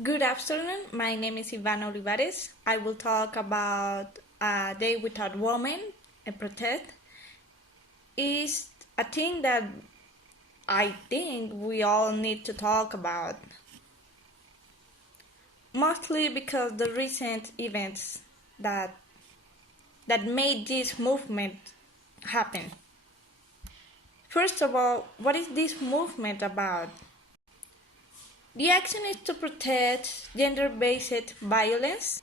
Good afternoon. My name is Ivana Olivares. I will talk about a day without women, a protest. Is a thing that I think we all need to talk about. Mostly because the recent events that that made this movement happen. First of all, what is this movement about? The action is to protect gender-based violence,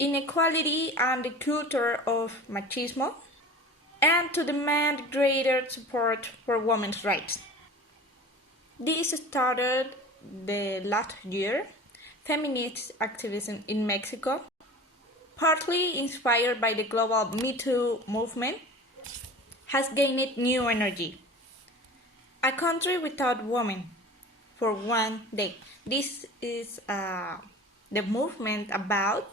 inequality, and the culture of machismo, and to demand greater support for women's rights. This started the last year, feminist activism in Mexico, partly inspired by the global Me Too movement, has gained new energy. A country without women for one day. This is the movement about.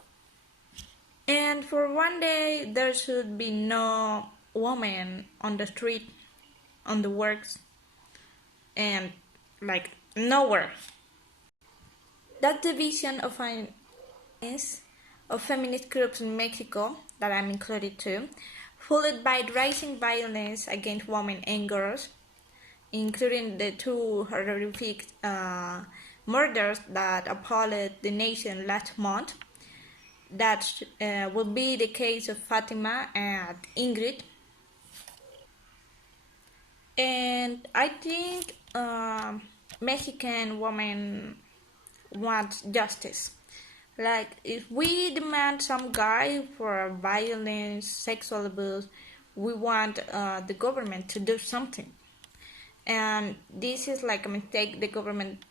And for one day, there should be no woman on the street, on the works, and like nowhere. That's the vision of feminist groups in Mexico that I'm included too, followed by rising violence against women and girls, including the two horrific murders that appalled the nation last month. That will be the case of Fatima and Ingrid. And I think Mexican women want justice. Like, if we demand some guy for violence, sexual abuse, we want the government to do something. And this is like a mistake. The government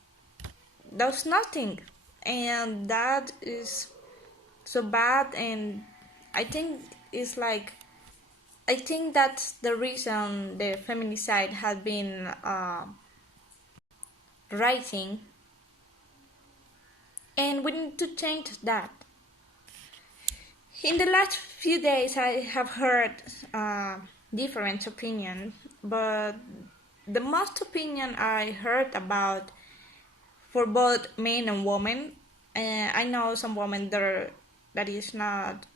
does nothing. And that is so bad. And I think it's like, I think that's the reason the feminicide has been rising, and we need to change that. In the last few days, I have heard different opinions, but the most opinion I heard about for both men and women, I know some women that is not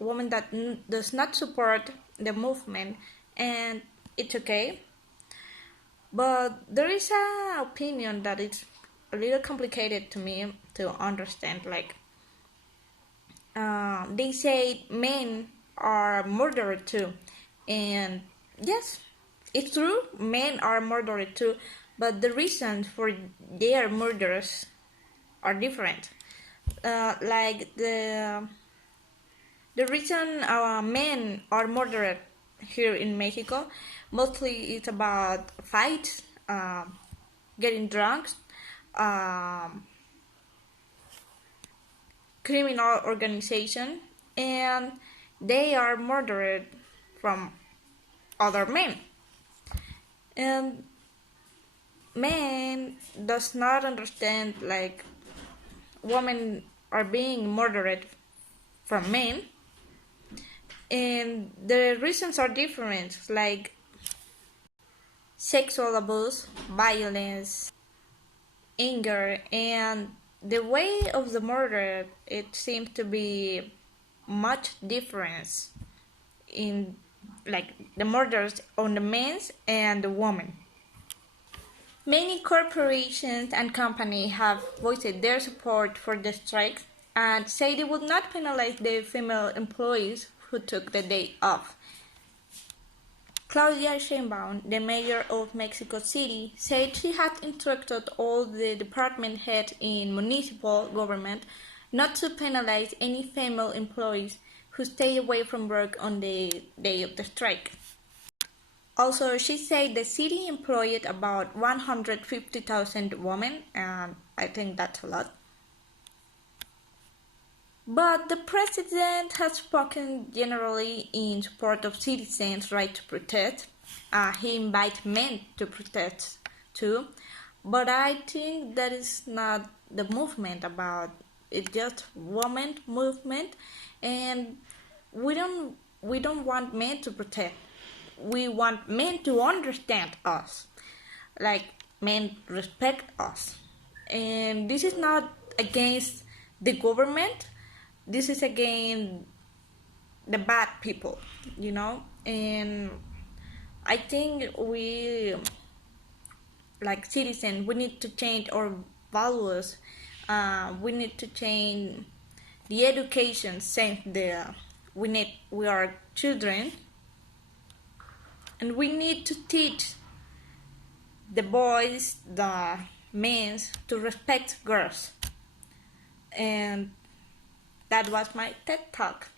woman that does not support the movement, and it's okay. But there is an opinion that it's a little complicated to me to understand. Like, they say men are murdered too, and yes, it's true. Men are murdered too, but the reasons for their murders are different. Like the reason men are murdered here in Mexico mostly is about fights, getting drunk, criminal organization, and they are murdered from other men. And men does not understand like women are being murdered from men, and the reasons are different, like sexual abuse, violence, anger, and the way of the murder, it seems to be much difference in like the murders on the men and the women. Many corporations and companies have voiced their support for the strike and say they would not penalize the female employees who took the day off. Claudia Sheinbaum, the mayor of Mexico City, said she had instructed all the department heads in municipal government not to penalize any female employees who stay away from work on the day of the strike. Also, she said the city employed about 150,000 women, and I think that's a lot. But the president has spoken generally in support of citizens' right to protest. He invites men to protest too, but I think that is not the movement about. It's just women movement, and we don't want men to protest. We want men to understand us, like men respect us. And this is not against the government, this is against the bad people, you know. And I think we, like citizens, we need to change our values. We need to change the education since we are children, and we need to teach the boys, the men, to respect girls. And that was my TED talk.